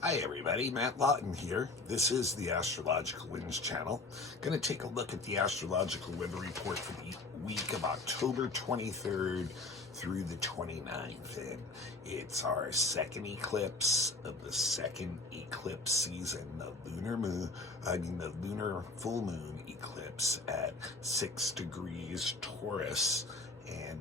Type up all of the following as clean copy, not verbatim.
Hi everybody, Matt Lawton here. This is the Astrological Winds channel. Going to take a look at the astrological weather report for the week of October 23rd through the 29th. And it's our second eclipse of the second eclipse season, the lunar full moon eclipse at 6 degrees Taurus. And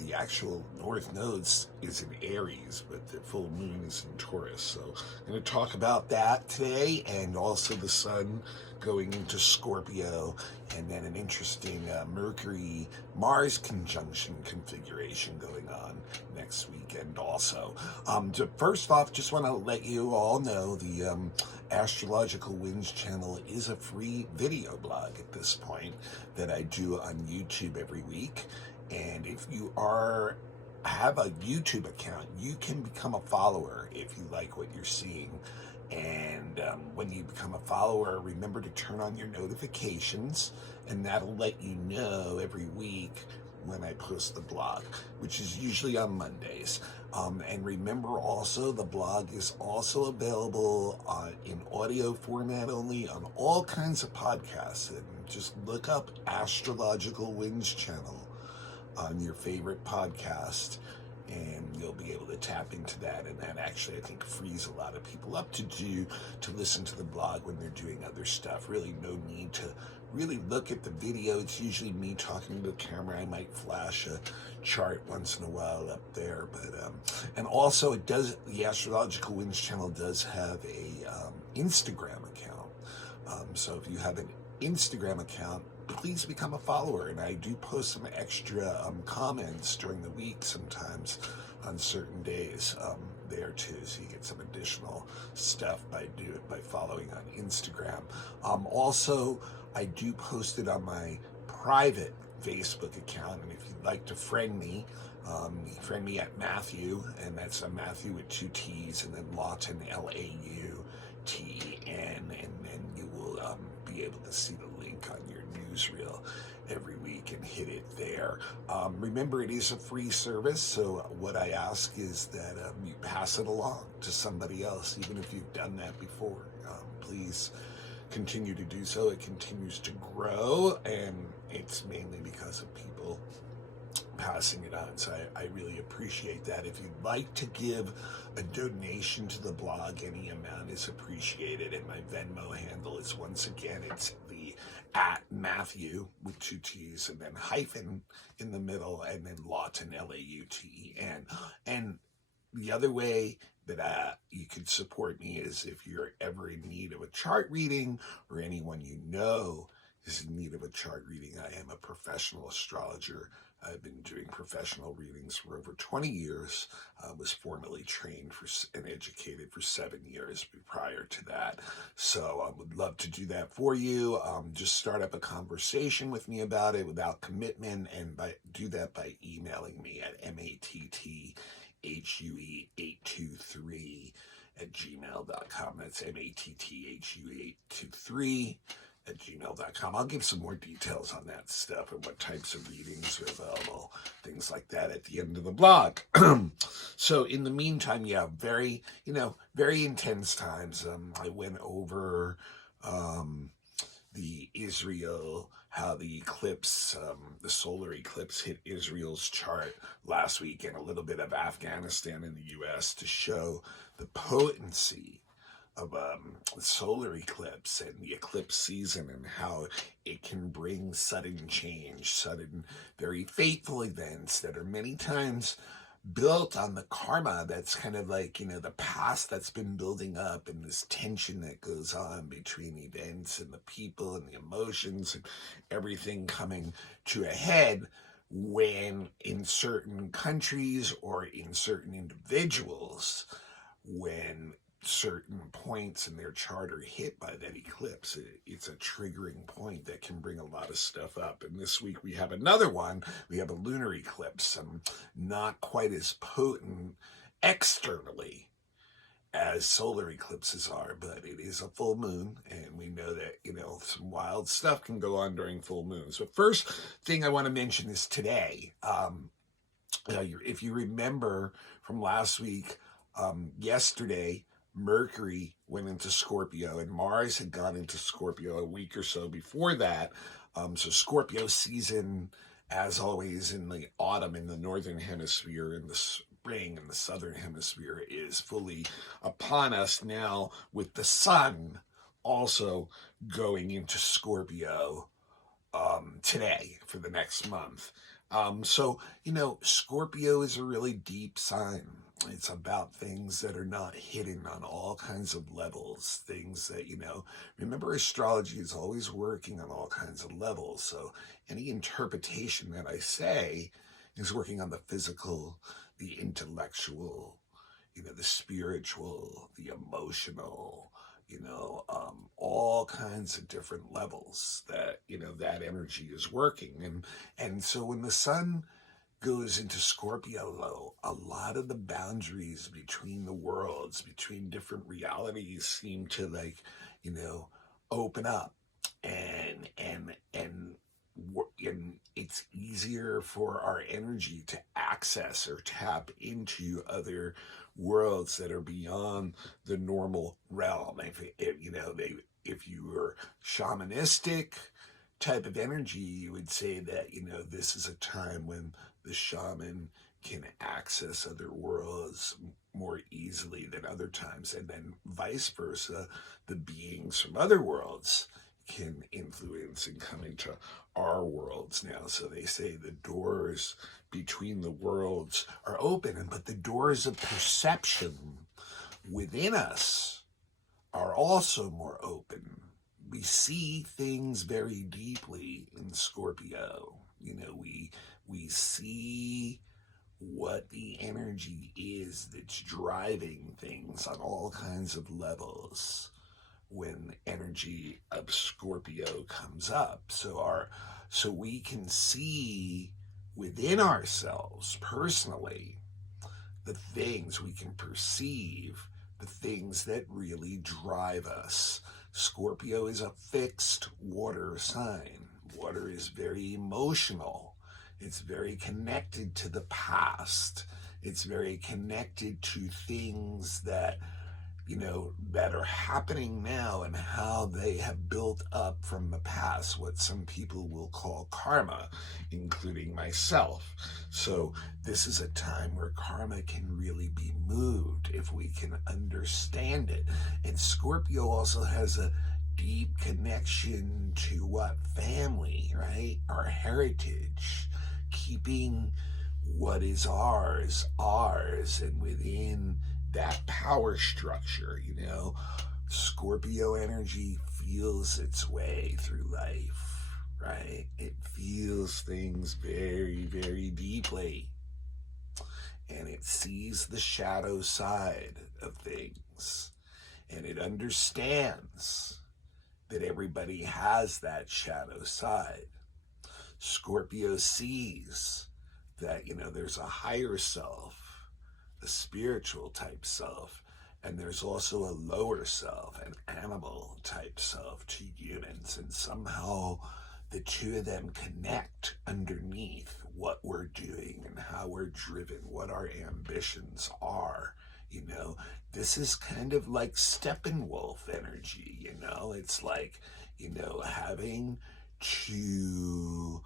the actual north nodes is in Aries, but the full moon is in Taurus. So I'm going to talk about that today, and also the sun going into Scorpio, and then an interesting Mercury-Mars conjunction configuration going on next weekend also. First off, just want to let you all know the Astrological Winds channel is a free video blog at this point that I do on YouTube every week. And if you have a YouTube account, you can become a follower if you like what you're seeing. And when you become a follower, remember to turn on your notifications, and that'll let you know every week when I post the blog, which is usually on Mondays. And remember also, the blog is also available in audio format only on all kinds of podcasts. And just look up Astrological Winds channel on your favorite podcast, and you'll be able to tap into that. And that actually, I think, frees a lot of people up to listen to the blog when they're doing other stuff. Really no need to really look at the video. It's usually me talking to the camera. I might flash a chart once in a while up there, but and also the Astrological Winds channel does have a Instagram account. So if you have an Instagram account, please become a follower, and I do post some extra comments during the week sometimes on certain days there too, so you get some additional stuff by following on Instagram. Also, I do post it on my private Facebook account, and if you'd like to friend me, friend me at Matthew, and that's a Matthew with 2 T's, and then Lawton, Lauten, and then you will be able to see the link on your newsreel every week and hit it there. Remember, it is a free service, so what I ask is that you pass it along to somebody else, even if you've done that before. Please continue to do so. It continues to grow, and it's mainly because of people passing it on, so I really appreciate that. If you'd like to give a donation to the blog, any amount is appreciated, and my Venmo handle is, once again, it's the at Matthew with 2 T's and then hyphen in the middle, and then Lawton, Lauten. And the other way that you can support me is if you're ever in need of a chart reading, or anyone you know is in need of a chart reading. I am a professional astrologer. I've been doing professional readings for over 20 years. I was formally trained and educated for 7 years prior to that. So I would love to do that for you. Just start up a conversation with me about it without commitment, and do that by emailing me at matthue823 at gmail.com. That's matthue823 at gmail.com. I'll give some more details on that stuff and what types of readings are available, things like that, at the end of the blog. So in the meantime, yeah, very intense times. I went over the Israel, how the eclipse, the solar eclipse hit Israel's chart last week, and a little bit of Afghanistan and the U.S. to show the potency of the solar eclipse and the eclipse season, and how it can bring sudden change, sudden, very fateful events that are many times built on the karma that's kind of like, the past that's been building up, and this tension that goes on between events and the people and the emotions and everything coming to a head when, in certain countries or in certain individuals, when certain points in their chart are hit by that eclipse. It's a triggering point that can bring a lot of stuff up. And this week we have another one. We have a lunar eclipse, not quite as potent externally as solar eclipses are, but it is a full moon, and we know that, some wild stuff can go on during full moons. But first thing I want to mention is today. If you remember from last week, yesterday, Mercury went into Scorpio, and Mars had gone into Scorpio a week or so before that. So Scorpio season, as always, in the autumn in the northern hemisphere, in the spring in the southern hemisphere, is fully upon us now, with the sun also going into Scorpio today for the next month. So, Scorpio is a really deep sign. It's about things that are not hidden on all kinds of levels. Things that, remember, astrology is always working on all kinds of levels. So any interpretation that I say is working on the physical, the intellectual, the spiritual, the emotional, all kinds of different levels that, that energy is working. And so when the sun goes into Scorpio, though, a lot of the boundaries between the worlds, between different realities, seem to open up, and it's easier for our energy to access or tap into other worlds that are beyond the normal realm. If you were shamanistic type of energy, you would say that, this is a time when the shaman can access other worlds more easily than other times. And then vice versa, the beings from other worlds can influence and come into our worlds now. So they say the doors between the worlds are open, but the doors of perception within us are also more open. We see things very deeply in Scorpio. We see what the energy is that's driving things on all kinds of levels when energy of Scorpio comes up. So we can see within ourselves personally the things we can perceive, the things that really drive us. Scorpio is a fixed water sign. Water is very emotional. It's very connected to the past. It's very connected to things that, that are happening now and how they have built up from the past, what some people will call karma, including myself. So this is a time where karma can really be moved if we can understand it. And Scorpio also has a deep connection to what? Family, right? Our heritage, keeping what is ours, and within that power structure, Scorpio energy feels its way through life, right? It feels things very, very deeply, and it sees the shadow side of things, and it understands that everybody has that shadow side. Scorpio sees that, there's a higher self, a spiritual type self, and there's also a lower self, an animal type self to humans, and somehow the two of them connect underneath what we're doing and how we're driven, what our ambitions are. This is kind of like Steppenwolf energy. It's like, having to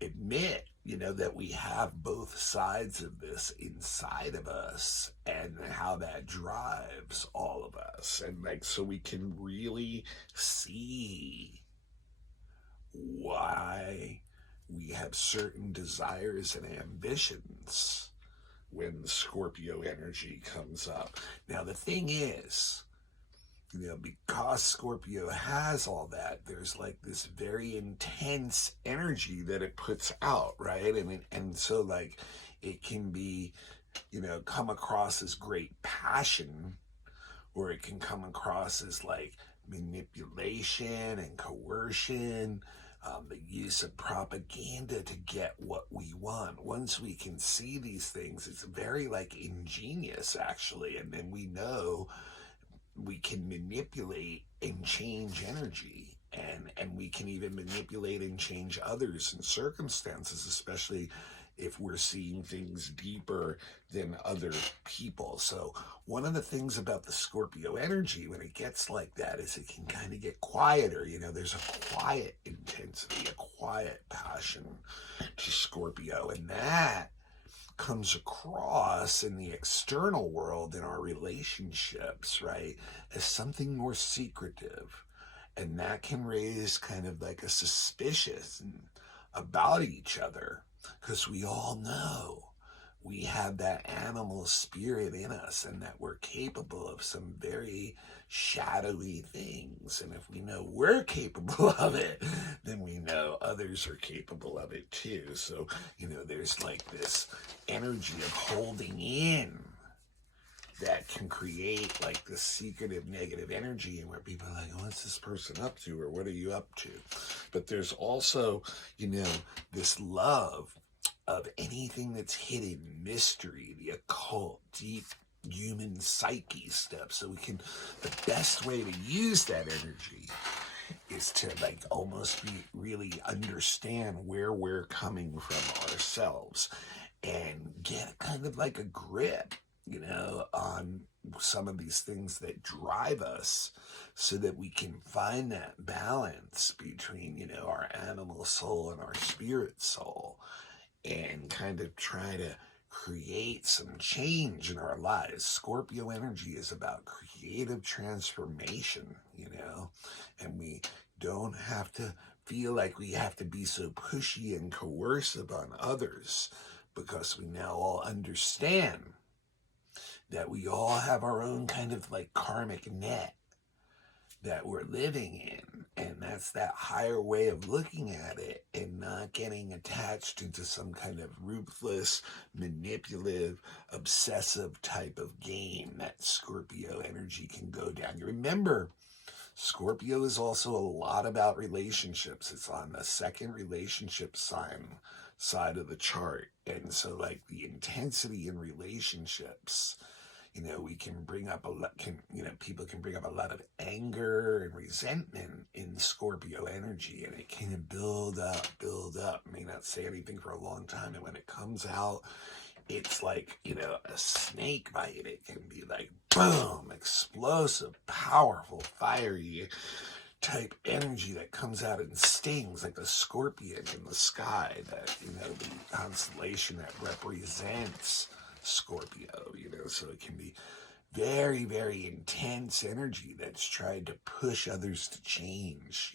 admit, that we have both sides of this inside of us, and how that drives all of us. And so we can really see why we have certain desires and ambitions when the Scorpio energy comes up. Now, the thing is, because Scorpio has all that, there's this very intense energy that it puts out, right? And so it can be, come across as great passion, or it can come across as manipulation and coercion, the use of propaganda to get what we want. Once we can see these things, it's very ingenious, actually, and then we know we can manipulate and change energy, and we can even manipulate and change others and circumstances, especially if we're seeing things deeper than other people. So one of the things about the Scorpio energy when it gets like that is it can kind of get quieter. There's a quiet intensity, a quiet passion to Scorpio, and that comes across in the external world in our relationships, right, as something more secretive. And that can raise kind of like a suspicion about each other, because we all know we have that animal spirit in us and that we're capable of some very shadowy things. And if we know we're capable of it, then we know others are capable of it too. So, there's like this energy of holding in that can create like this secretive negative energy, and where people are like, what's this person up to, or what are you up to? But there's also, this love of anything that's hidden, mystery, the occult, deep human psyche stuff. So the best way to use that energy is to like almost really understand where we're coming from ourselves and get kind of like a grip, on some of these things that drive us, so that we can find that balance between, our animal soul and our spirit soul, and kind of try to create some change in our lives. Scorpio energy is about creative transformation, and we don't have to feel like we have to be so pushy and coercive on others, because we now all understand that we all have our own kind of like karmic net that we're living in. And that's that higher way of looking at it, and not getting attached into some kind of ruthless, manipulative, obsessive type of game that Scorpio energy can go down. You remember, Scorpio is also a lot about relationships. It's on the second relationship side of the chart. And so like the intensity in relationships, we can bring up people can bring up a lot of anger and resentment in Scorpio energy, and it can build up, may not say anything for a long time. And when it comes out, it's like, a snake bite. It can be like, boom, explosive, powerful, fiery type energy that comes out and stings, like the scorpion in the sky, that, the constellation that represents Scorpio, so it can be very, very intense energy that's tried to push others to change,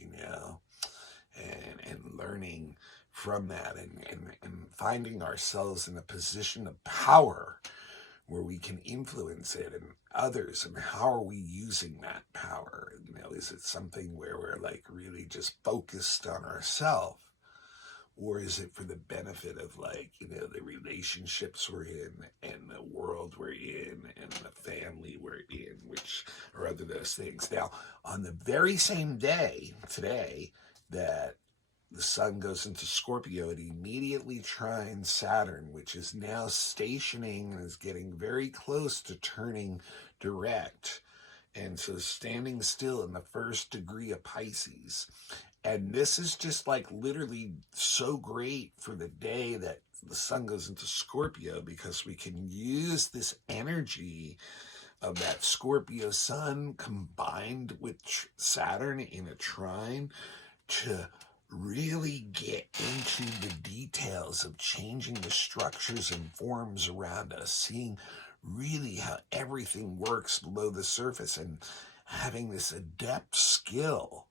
and learning from that, and finding ourselves in a position of power where we can influence it and others. And how are we using that power? Is it something where we're like really just focused on ourselves? Or is it for the benefit of like, the relationships we're in, and the world we're in, and the family we're in, which are other those things. Now, on the very same day today that the sun goes into Scorpio, it immediately trines Saturn, which is now stationing and is getting very close to turning direct. And so standing still in the first degree of Pisces. And this is just like literally so great for the day that the sun goes into Scorpio, because we can use this energy of that Scorpio sun combined with Saturn in a trine to really get into the details of changing the structures and forms around us, seeing really how everything works below the surface, and having this adept skill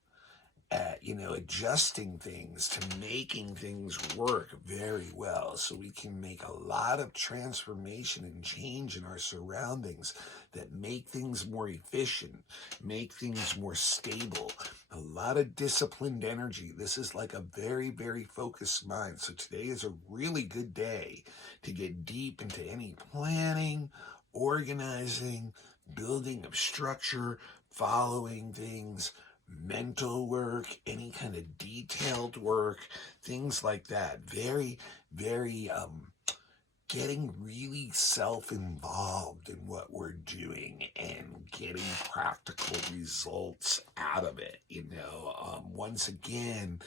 at, adjusting things to making things work very well. So we can make a lot of transformation and change in our surroundings that make things more efficient, make things more stable. A lot of disciplined energy. This is like a very, very focused mind. So today is a really good day to get deep into any planning, organizing, building of structure, following things, mental work, any kind of detailed work, things like that. Very, very, getting really self-involved in what we're doing and getting practical results out of it. Once again,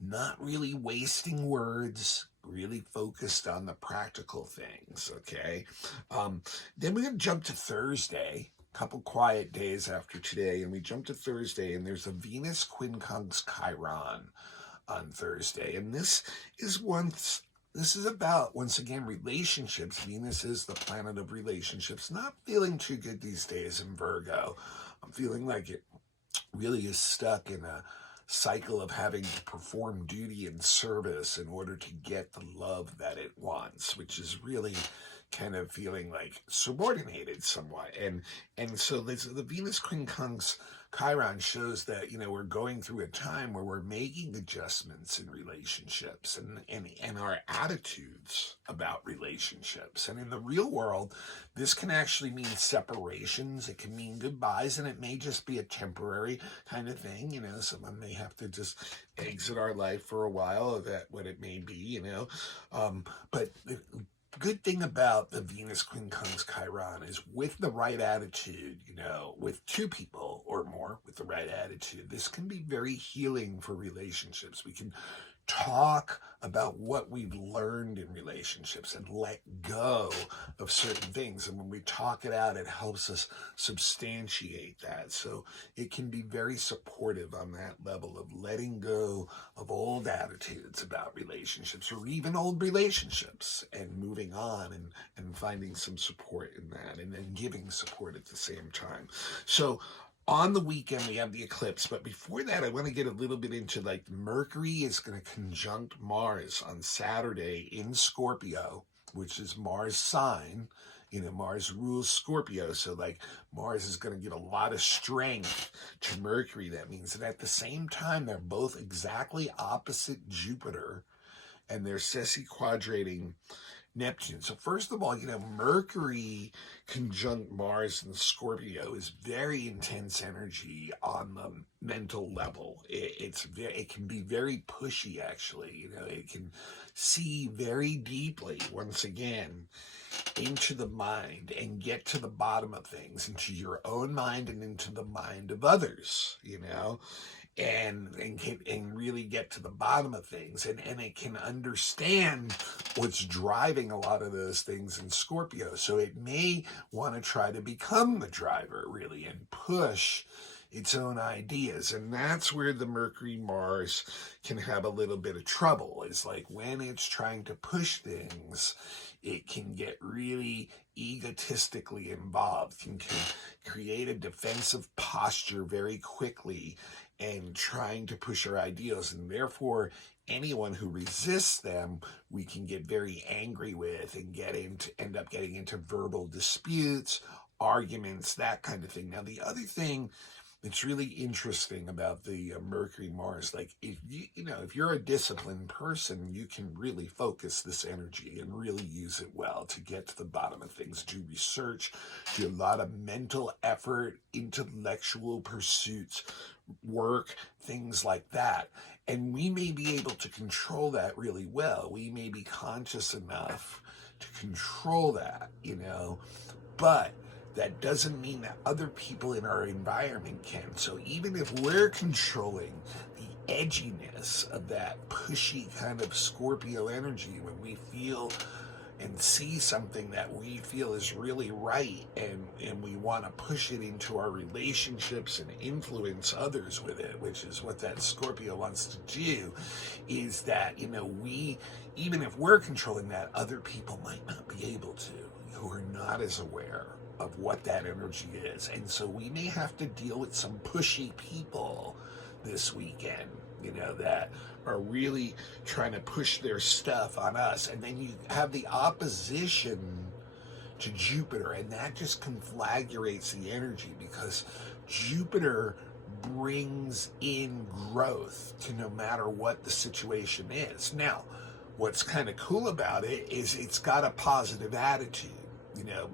not really wasting words, really focused on the practical things, okay? Then we're going to jump to Thursday, a couple quiet days after today, and we jump to Thursday, and there's a Venus quincunx Chiron on Thursday. And this is about, once again, relationships. Venus is the planet of relationships. Not feeling too good these days in Virgo. I'm feeling like it really is stuck in a cycle of having to perform duty and service in order to get the love that it wants, which is really kind of feeling like subordinated somewhat. And so the Venus quincunx Chiron shows that, we're going through a time where we're making adjustments in relationships and our attitudes about relationships. And in the real world, this can actually mean separations. It can mean goodbyes, and it may just be a temporary kind of thing. Someone may have to just exit our life for a while, or that what it may be, but good thing about the Venus quincunx Chiron is with the right attitude, with two people or more with the right attitude, this can be very healing for relationships. We can talk about what we've learned in relationships and let go of certain things. And when we talk it out, it helps us substantiate that. So it can be very supportive on that level of letting go of old attitudes about relationships, or even old relationships, and moving on and finding some support in that, and then giving support at the same time. So on the weekend, we have the eclipse, but before that, I want to get a little bit into, Mercury is going to conjunct Mars on Saturday in Scorpio, which is Mars' sign. Mars rules Scorpio, so Mars is going to give a lot of strength to Mercury. That means that at the same time, they're both exactly opposite Jupiter, and they're sesquiquadrating Neptune. So first of all, Mercury conjunct Mars in Scorpio is very intense energy on the mental level. It can be very pushy, actually. It can see very deeply, once again, into the mind and get to the bottom of things, into your own mind and into the mind of others, and really get to the bottom of things, and it can understand what's driving a lot of those things in Scorpio. So it may want to try to become the driver, really, and push its own ideas. And that's where the Mercury Mars can have a little bit of trouble. It's like when it's trying to push things, it can get really egotistically involved, can create a defensive posture very quickly, and trying to push our ideals. And therefore, anyone who resists them, we can get very angry with and end up getting into verbal disputes, arguments, that kind of thing. Now, the other thing that's really interesting about the Mercury Mars, if you're a disciplined person, you can really focus this energy and really use it well to get to the bottom of things. Do research, do a lot of mental effort, intellectual pursuits, work, things like that. And we may be able to control that really well. We may be conscious enough to control that, but that doesn't mean that other people in our environment can. So even if we're controlling the edginess of that pushy kind of Scorpio energy, when we feel and see something that we feel is really right, and we want to push it into our relationships and influence others with it, which is what that Scorpio wants to do, is that, we, even if we're controlling that, other people might not be able to, who are not as aware of what that energy is. And so we may have to deal with some pushy people this weekend, that are really trying to push their stuff on us. And then you have the opposition to Jupiter, and that just conflagrates the energy, because Jupiter brings in growth to no matter what the situation is. Now, what's kind of cool about it is it's got a positive attitude.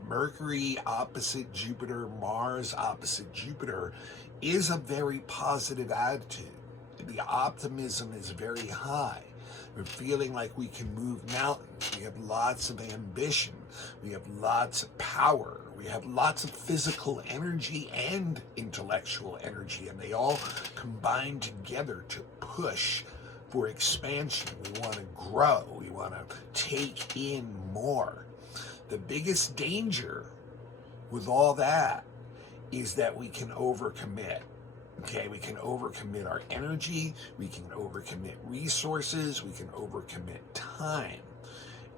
Mercury opposite Jupiter, Mars opposite Jupiter is a very positive attitude. The optimism is very high. We're feeling like we can move mountains. We have lots of ambition. We have lots of power. We have lots of physical energy and intellectual energy, and they all combine together to push for expansion. We want to grow. We want to take in more. The biggest danger with all that is that we can overcommit. Okay, we can overcommit our energy, we can overcommit resources, we can overcommit time,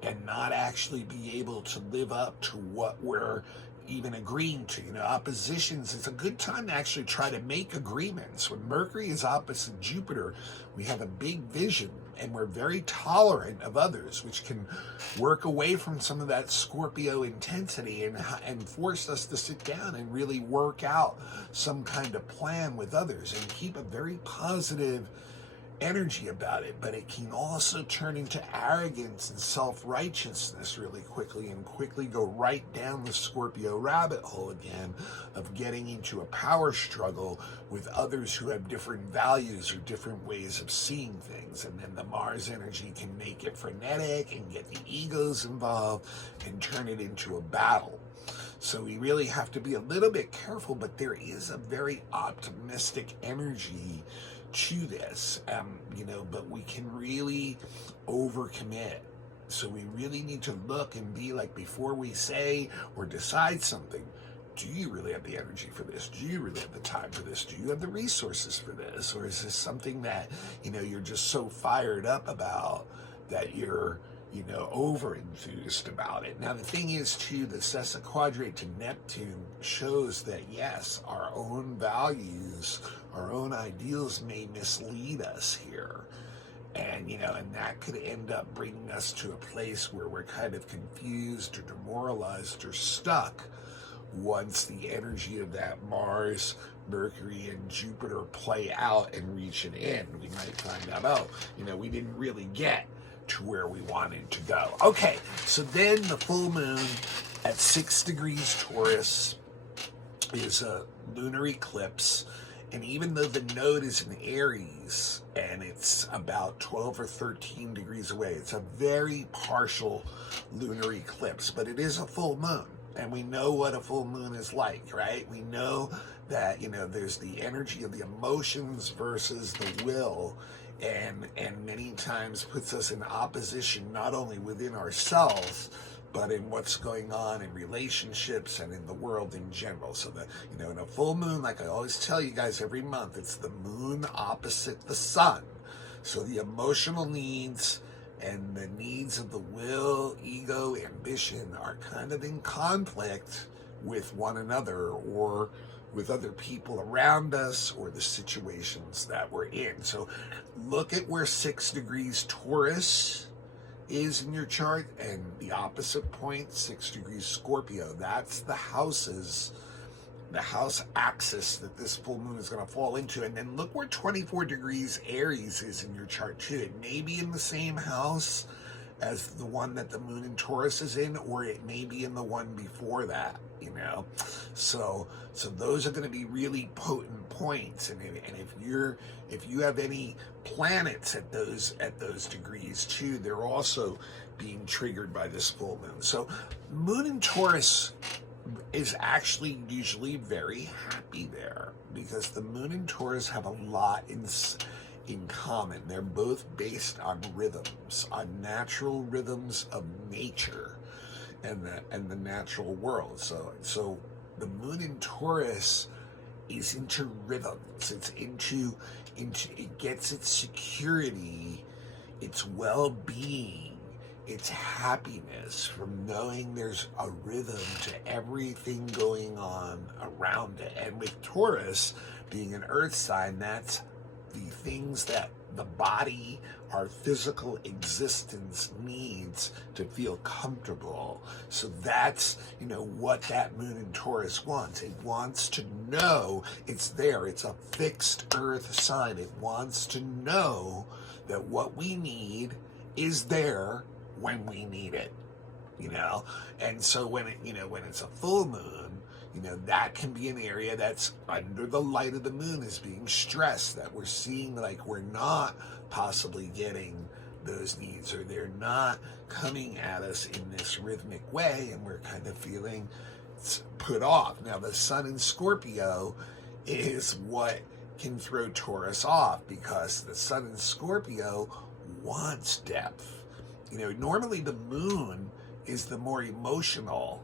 and not actually be able to live up to what we're even agreeing to. Oppositions, it's a good time to actually try to make agreements. When Mercury is opposite Jupiter, we have a big vision and we're very tolerant of others, which can work away from some of that Scorpio intensity and force us to sit down and really work out some kind of plan with others and keep a very positive energy about it. But it can also turn into arrogance and self-righteousness really quickly, and quickly go right down the Scorpio rabbit hole again of getting into a power struggle with others who have different values or different ways of seeing things. And then the Mars energy can make it frenetic and get the egos involved and turn it into a battle. So we really have to be a little bit careful, but there is a very optimistic energy to this, but we can really overcommit. So we really need to look and be like, before we say or decide something, do you really have the energy for this? Do you really have the time for this? Do you have the resources for this? Or is this something that, you're just so fired up about that you're, over enthused about it? Now, the thing is, too, the Sessa quadrate to Neptune shows that, yes, our own values, our own ideals may mislead us here. And, and that could end up bringing us to a place where we're kind of confused or demoralized or stuck once the energy of that Mars, Mercury, and Jupiter play out and reach an end. We might find out, we didn't really get to where we wanted to go. Okay, so then the full moon at 6 degrees Taurus is a lunar eclipse. And even though the node is in Aries and it's about 12 or 13 degrees away, it's a very partial lunar eclipse, but it is a full moon. And we know what a full moon is like, right? We know that, there's the energy of the emotions versus the will, and many times puts us in opposition, not only within ourselves, but in what's going on in relationships and in the world in general. So that, in a full moon, like I always tell you guys every month, it's the moon opposite the sun. So the emotional needs and the needs of the will, ego, ambition are kind of in conflict with one another, or with other people around us, or the situations that we're in. So look at where 6 degrees Taurus is in your chart, and the opposite point, 6 degrees Scorpio. That's the house axis that this full moon is going to fall into. And then look where 24 degrees Aries is in your chart too. It may be in the same house as the one that the moon in Taurus is in, or it may be in the one before that, So those are going to be really potent points. And if you have any planets at those degrees too, they're also being triggered by this full moon. So moon in Taurus is actually usually very happy there, because the moon and Taurus have a lot in common. They're both based on rhythms, on natural rhythms of nature and the natural world. So the moon in Taurus is into rhythms. It's into it gets its security, its well-being, its happiness from knowing there's a rhythm to everything going on around it. And with Taurus being an earth sign, that's the things that the body, our physical existence needs to feel comfortable. So that's, what that moon in Taurus wants. It wants to know it's there. It's a fixed earth sign. It wants to know that what we need is there when we need it, And so when it's a full moon, that can be an area that's under the light of the moon is being stressed, that we're seeing like we're not possibly getting those needs, or they're not coming at us in this rhythmic way, and we're kind of feeling put off. Now, the sun in Scorpio is what can throw Taurus off, because the sun in Scorpio wants depth. Normally the moon is the more emotional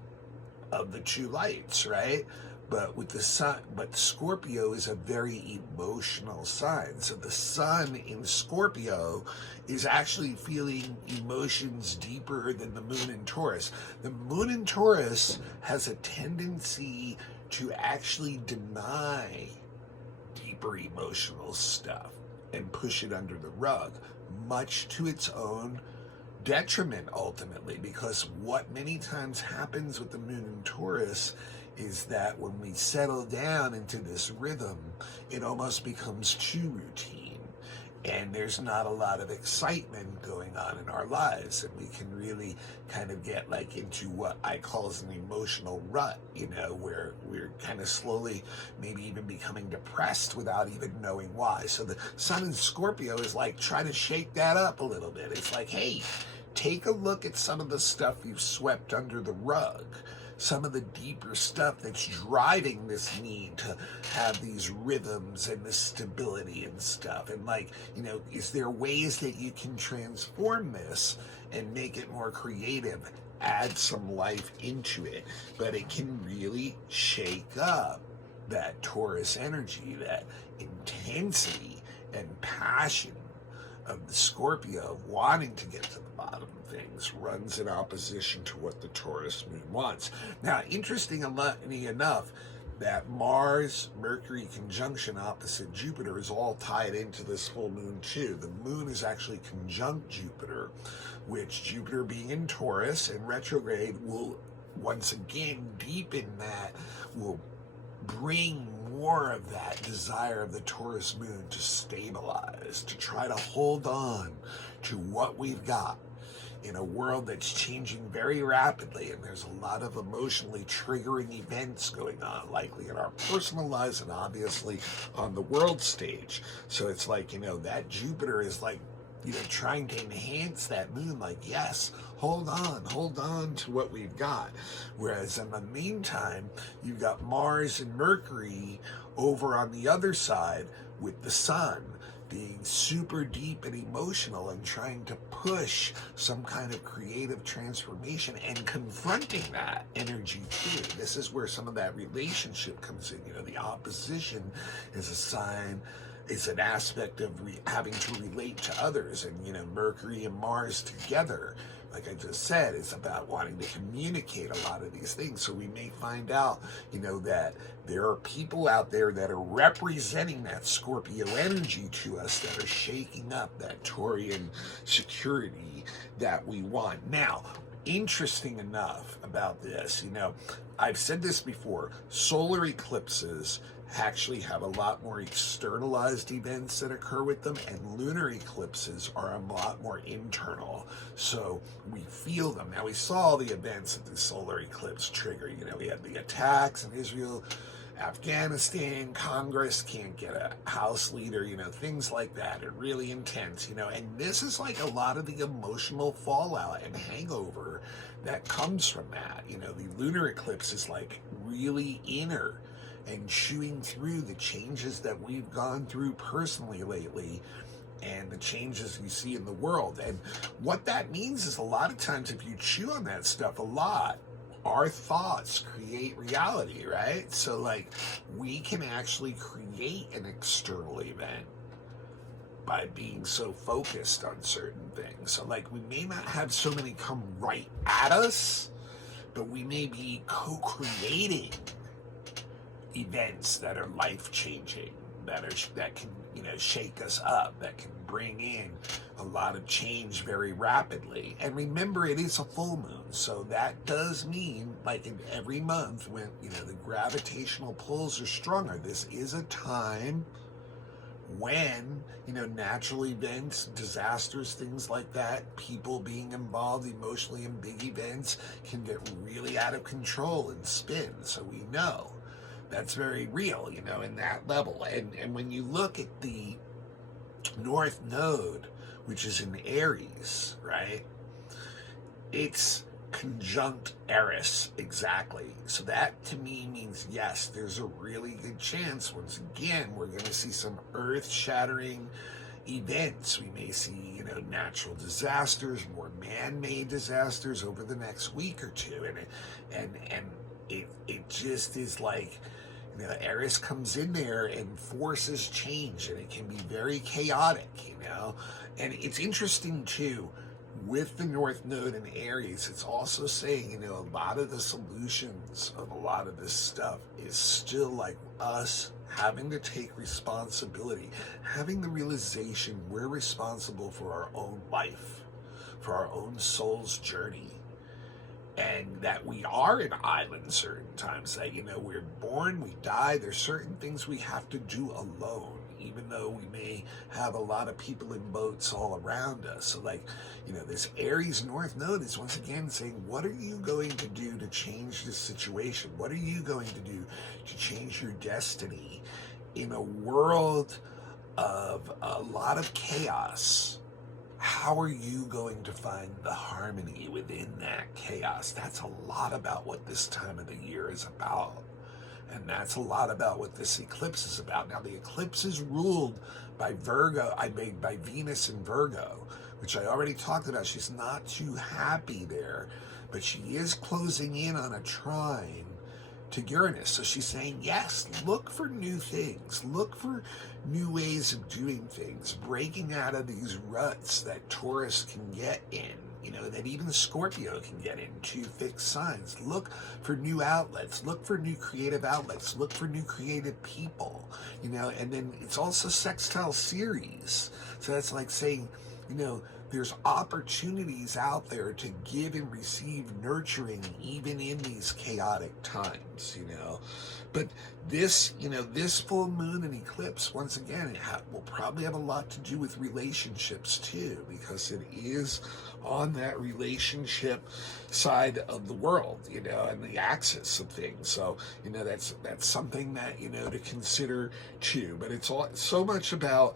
of the two lights, right? But with the sun, but Scorpio is a very emotional sign. So the sun in Scorpio is actually feeling emotions deeper than the moon in Taurus. The moon in Taurus has a tendency to actually deny deeper emotional stuff and push it under the rug, much to its own detriment ultimately, because what many times happens with the moon in Taurus is that when we settle down into this rhythm, it almost becomes too routine. And there's not a lot of excitement going on in our lives. And we can really kind of get like into what I call as an emotional rut, where we're kind of slowly maybe even becoming depressed without even knowing why. So the sun in Scorpio is like trying to shake that up a little bit. It's like, hey, take a look at some of the stuff you've swept under the rug, some of the deeper stuff that's driving this need to have these rhythms and this stability and stuff. And is there ways that you can transform this and make it more creative, add some life into it? But it can really shake up that Taurus energy, that intensity and passion of the Scorpio of wanting to get to the bottom of things, runs in opposition to what the Taurus moon wants. Now, interestingly enough, that Mars Mercury conjunction opposite Jupiter is all tied into this full moon too. The moon is actually conjunct Jupiter, which Jupiter being in Taurus and retrograde will once again deepen that, will bring more of that desire of the Taurus moon to stabilize, to try to hold on to what we've got in a world that's changing very rapidly, and there's a lot of emotionally triggering events going on, likely in our personal lives and obviously on the world stage. So it's like, that Jupiter is like, trying to enhance that moon, like, yes, hold on to what we've got. Whereas in the meantime, you've got Mars and Mercury over on the other side with the sun being super deep and emotional and trying to push some kind of creative transformation and confronting that energy too. This is where some of that relationship comes in. The opposition is a sign, it's an aspect of having to relate to others. And, Mercury and Mars together, like I just said, it's about wanting to communicate a lot of these things. So we may find out, that there are people out there that are representing that Scorpio energy to us that are shaking up that Taurian security that we want. Now, interesting enough about this, I've said this before, solar eclipses actually have a lot more externalized events that occur with them, and lunar eclipses are a lot more internal. So we feel them. Now, we saw the events that the solar eclipse trigger. We had the attacks in Israel, Afghanistan, Congress can't get a house leader, things like that are really intense, and this is like a lot of the emotional fallout and hangover that comes from that. The lunar eclipse is like really inner and chewing through the changes that we've gone through personally lately and the changes you see in the world. And what that means is a lot of times if you chew on that stuff a lot, our thoughts create reality, right? So we can actually create an external event by being so focused on certain things. So we may not have so many come right at us, but we may be co-creating events that are life-changing, that can shake us up, that can bring in a lot of change very rapidly. And remember, it is a full moon, so that does mean in every month when the gravitational pulls are stronger, this is a time when natural events, disasters, things like that, people being involved emotionally in big events can get really out of control and spin. So we know that's very real, in that level. And when you look at the North Node, which is in Aries, right? It's conjunct Eris, exactly. So that to me means, yes, there's a really good chance, once again, we're going to see some earth-shattering events. We may see, natural disasters, more man-made disasters over the next week or two, and it just is like, Eris comes in there and forces change, and it can be very chaotic, And it's interesting too, with the North Node in Aries, it's also saying, a lot of the solutions of a lot of this stuff is still like us having to take responsibility, having the realization we're responsible for our own life, for our own soul's journey. And that we are an island certain times, that, we're born, we die, there's certain things we have to do alone, even though we may have a lot of people in boats all around us. So this Aries North Node is once again saying, what are you going to do to change this situation? What are you going to do to change your destiny in a world of a lot of chaos? How are you going to find the harmony within that chaos? That's a lot about what this time of the year is about. And that's a lot about what this eclipse is about. Now, the eclipse is ruled by by Venus in Virgo, which I already talked about. She's not too happy there, but she is closing in on a trine to Uranus. So she's saying, yes, look for new things. Look for new ways of doing things, breaking out of these ruts that Taurus can get in, that even Scorpio can get in, two fixed signs. Look for new outlets. Look for new creative outlets. Look for new creative people, and then it's also sextile Ceres. So that's like saying, there's opportunities out there to give and receive nurturing even in these chaotic times, But this full moon and eclipse, once again, will probably have a lot to do with relationships too, because it is on that relationship side of the world, and the axis of things. So, that's something that, to consider too. But it's so much about,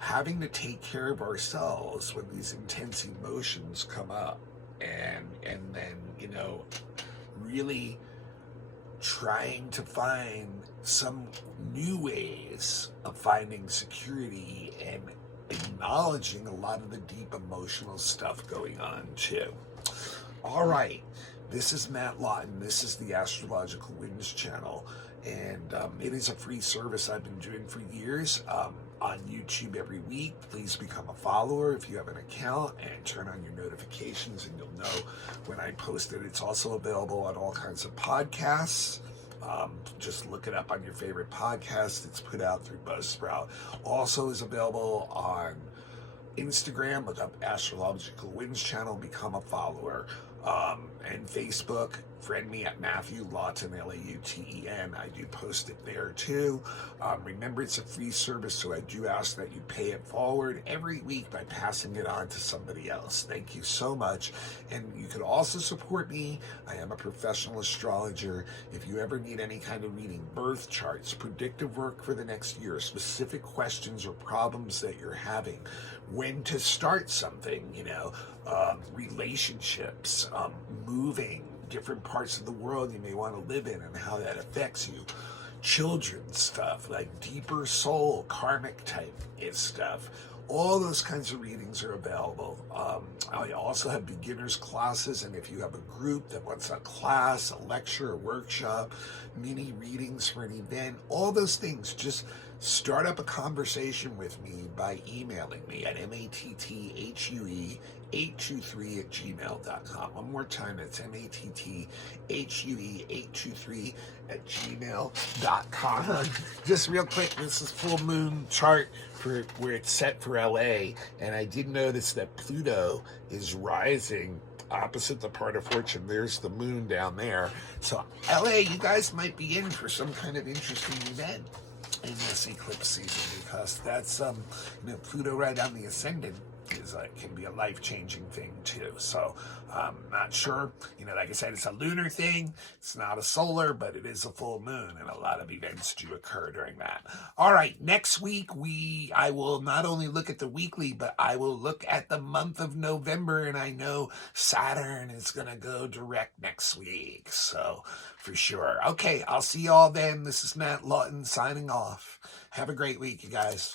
having to take care of ourselves when these intense emotions come up, and then, really trying to find some new ways of finding security and acknowledging a lot of the deep emotional stuff going on too. All right, this is Matt Lawton. This is the Astrological Winds channel, and it is a free service I've been doing for years on YouTube every week. Please become a follower if you have an account, and turn on your notifications, and you'll know when I post it. It's also available on all kinds of podcasts. Just look it up on your favorite podcast. It's put out through Buzzsprout. Also is available on Instagram. Look up Astrological Winds channel, become a follower. And Facebook, friend me at Matthew Lawton, Lauten. I do post it there too. Remember, it's a free service, so I do ask that you pay it forward every week by passing it on to somebody else. Thank you so much. And you can also support me. I am a professional astrologer. If you ever need any kind of reading, birth charts, predictive work for the next year, specific questions or problems that you're having, when to start something, relationships, moving, different parts of the world you may want to live in and how that affects you, children's stuff, like deeper soul, karmic type stuff. All those kinds of readings are available. I also have beginners classes, and if you have a group that wants a class, a lecture, a workshop, mini readings for an event, all those things, just start up a conversation with me by emailing me at matthue823@gmail.com. One more time, it's matthue823@gmail.com. Just real quick, this is full moon chart for where it's set for LA, and I did notice that Pluto is rising opposite the part of fortune. There's the moon down there. So LA, you guys might be in for some kind of interesting event in this eclipse season, because that's Pluto right on the ascendant can be a life-changing thing too. So not sure, like I said, it's a lunar thing. It's not a solar, but it is a full moon, and a lot of events do occur during that. All right, next week I will not only look at the weekly, but I will look at the month of November, and I know Saturn is going to go direct next week, so for sure. Okay, I'll see you all then. This is Matt Lawton signing off. Have a great week, you guys.